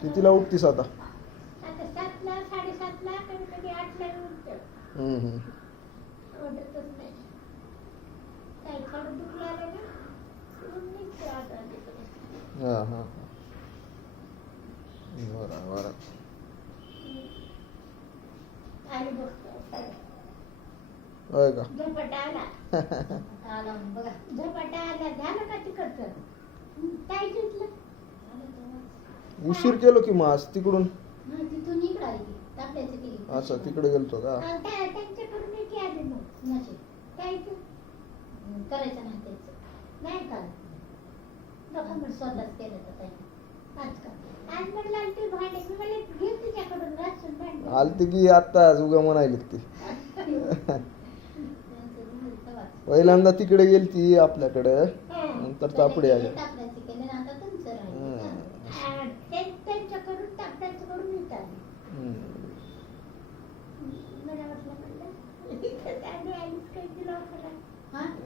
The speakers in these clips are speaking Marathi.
कितीला उठतीस आता? आता 7ला 7:30ला कधी कधी 8ला उठते. आवडतच नाही. काही थोडं दुखलं आलं ना म्हणून निघते आता तिकडे. हां हां बरं बरं. आणि बघतो होय का? झपाटा आला. आला बघा झपाटा आला. झालं का तिकडचं? काय घेतलं? उशीर केलो की मग आज तिकडून. तिथून इकडं आली तापल्याचं केली. अच्छा तिकडे गेलतो का? त्यांच्याकडून की आली मग नशी कायचं करायचं नाही त्याचं नाही का डॉक्युमेंट स्वतःच केलं तर काही आज का आज म्हटलं ते भांडे मी मला घे तुझ्याकडून वाचून भांडे आलती की आता उगा म्हणायली ती. पहिल्यांदा तिकडे गेलती आपल्याकडे नंतर तापडी आली. तापड्याचं केलं ना आता तुमचं राहिलं त्यांच्याकडून तापड्याचं करून येतात. मला वाटलं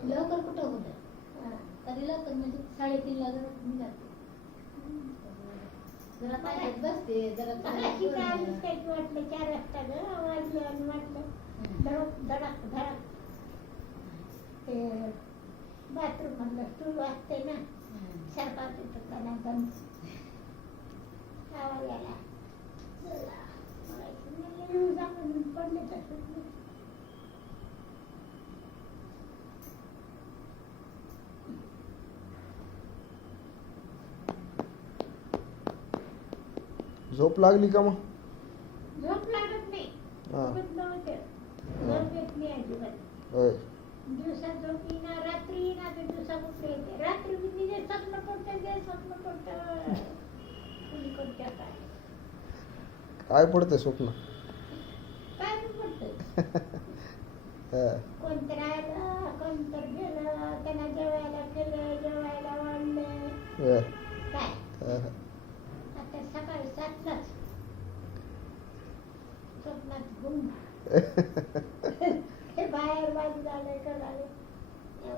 लवकर कुठं होतं तरी लवकर म्हणजे 3:30ला जर निघाते जरा पाण्यात बसते जरा वाटलं 4 वाजता ग वाजलं आणि वाटलं धडक धडक धडक ते बाथरूम म्हणलं स्टूल वाजते ना सरकार तिथं त्यांना दम आवाज आला पडले तसं. झोप लागली का मग? झोप लागत नाही. झोपत नव्हते. झोप येत नाही अजिबात. होय. दिवसात झोप येईना रात्री येईना ते दिवसा कुठे येते रात्री मी जे स्वप्न पडतं कुणी कोणत्या काय पडतंय स्वप्न? काय पडतंय कोणतं राहिलं कोणतं गेलं त्यांना जेवायला केलं जेवायला वाढलं काय आता सकाळी 7लाच स्वप्नात घुम हे बाहेर बाजू झालंय का झालं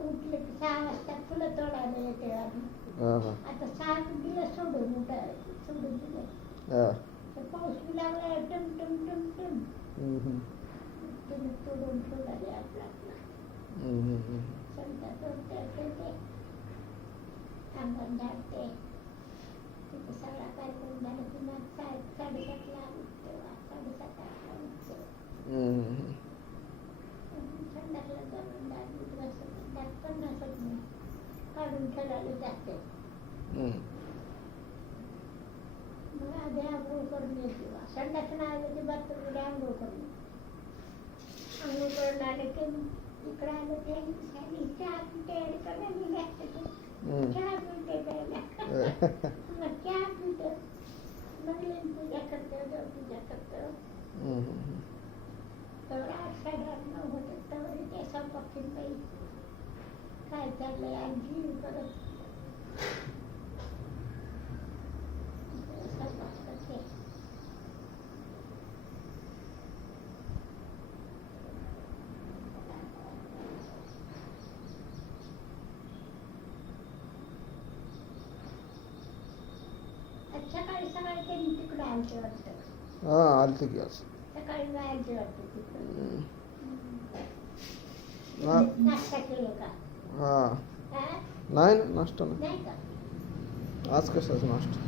उठले की 6 वाजता फुलं तोडायला येते आता 6 दिवस सोडून दिले पाऊस बी लागला टम टम टम टम तुम्ही तोडून ठेवले आपला संध्या तोडते आंबन झाडते तिथे सगळा कार्यक्रम झाला की मग 7:30ला उठते 7:30-8ला उठते संध्याकाळला जाऊन दात पण नसत नाही काढून खेळायला जाते मग आधी आंघोळ करून येते संध्याच नाही आले की बाथरूममध्ये आंघोळ करून आंघोळ करून आले की इकडे आलं ते चहा तयारी करायला लागते चहा पिते प्यायला मग चहा पितं मग पूजा करतं देव पूजा करतं तर 8-8:30 होतं तर ते स्वयंपाकीन बाई काय चाललंय आजी परत सकाळी सकाळी त्यांनी तिकडे आलते वाटतं हा आलते की आज सकाळी जायचे वाटतं तिकडे नाश्ता केलं का? हा नाही नाश्ता नाही का आज कशाचा नाश्ता